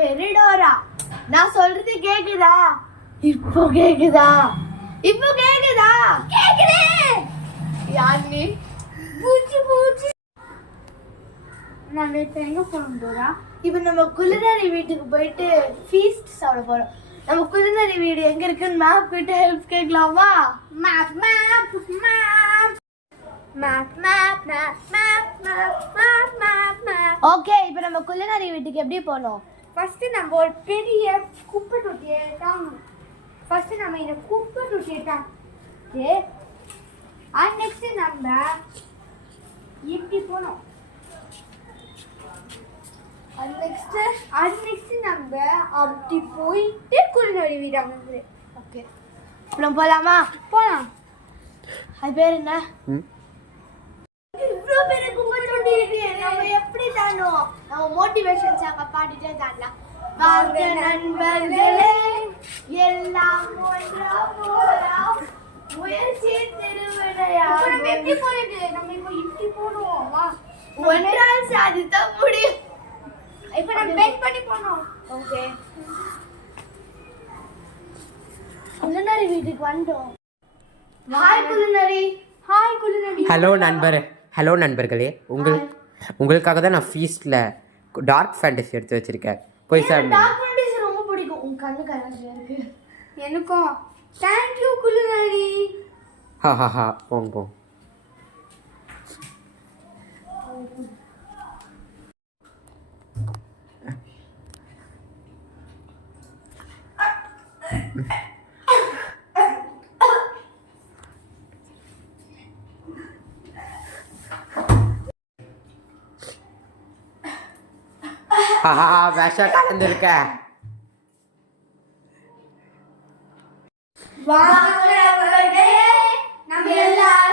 வெரிடோரா. நான் சொல்றது கேக்குதா? இப்போ கேக்குதா? இப்போ கேக்குதா? கேக்குதே. யானி பூச்சி பூச்சி. நான் இப்போ எங்க போறோம் டோரா? இப்போ நம்ம குளிராரி வீட்டுக்கு போயிட்டு ஃபீஸ்ட் சாப்பிட போறோம். நம்ம குளிராரி வீடு எங்க இருக்குன்னு மேப் கிட்ட ஹெல்ப் கேட்கலாமா? Map map map map map map map map map map. Okay, இப்போ நம்ம குளிராரி வீட்டுக்கு எப்படி போறோம்? ஃபர்ஸ்ட் நம்ம ஒரு பெரிய குப்பை தொட்டியை தாங்கணும். ஃபர்ஸ்ட் நம்ம இந்த குப்பை தொட்டியை தாங்கிட்டு நெக்ஸ்ட் நம்ம இப்படி போனோம். நெக்ஸ்ட் நம்ம அப்படி போயிட்டு குளிராரி வீடு அங்கே. ஓகே, நம்ம போலாமா? போலாம். அது பேர் என்ன? இவ்வளோ பெரிய குப்பை தொட்டி இருக்கு. நம்ம எப்படி தாண்டோம்? நம்ம மோட்டிவேஷன் சாங்க பாடிட்டே தாண்டலாம். வாங்க நண்பர்களே எல்லாம் ஒன்றா போலாம், முயற்சி திருவினையா. நம்ம எப்படி போறது? நம்ம இப்போ இப்படி போறோம். வா, ஒன்றால் சாதித்த முடியும். இப்போ நம்ம பெண்ட் பண்ணி போறோம். ஓகே, குளிராரி வீட்டுக்கு வந்துட்டோம். ஹாய் குளிராரி. ஹாய் குளிராரி. ஹலோ நண்பர்களே, உங்களுக்காக தான் நான் ஃபீஸ்டில் டார்க் ஃபேண்டசி எடுத்து வச்சுருக்கேன். போய் சார். டார்க் ஃபேண்டசி ரொம்ப பிடிக்கும். உன் கண்ணு கலர்ல இருக்கு. எனக்கும். தேங்க் யூ குளிராரி. ஹா போங்க. விஷம் கலந்துருக்க. நம்ம எல்லாரும்